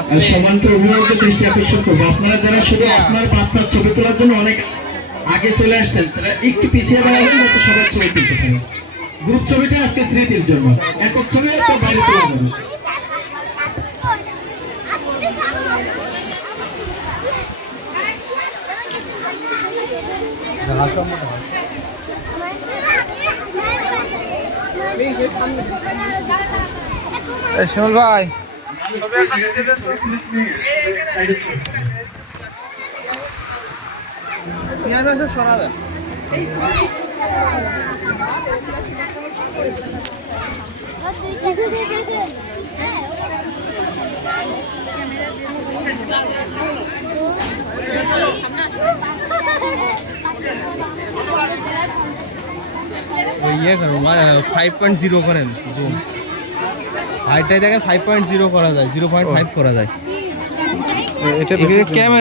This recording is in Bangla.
আর সমান্ত অভিভাবকের দৃষ্টি আকর্ষণ করব। আপনারা যারা শুধু আপনার বাচ্চার ছবি তোলার জন্য অনেক আগে চলে আসছেন তারা একটু পিছিয়ে দাঁড়াবেন যাতে সবার ছবি তুলতে পারে। গ্রুপ ছবিটা আজকে স্মৃতির জন্য। একক ছবি তো বাইরে তোলা যাবে শিমুল ভাই। ইয়ে করুন ফাইভ পয়েন্ট জিরো করেন জুম হাইটটাই দেখেন ফাইভ পয়েন্ট জিরো করা যায় জিরো পয়েন্ট ফাইভ করা যায়। এটা ক্যামেরা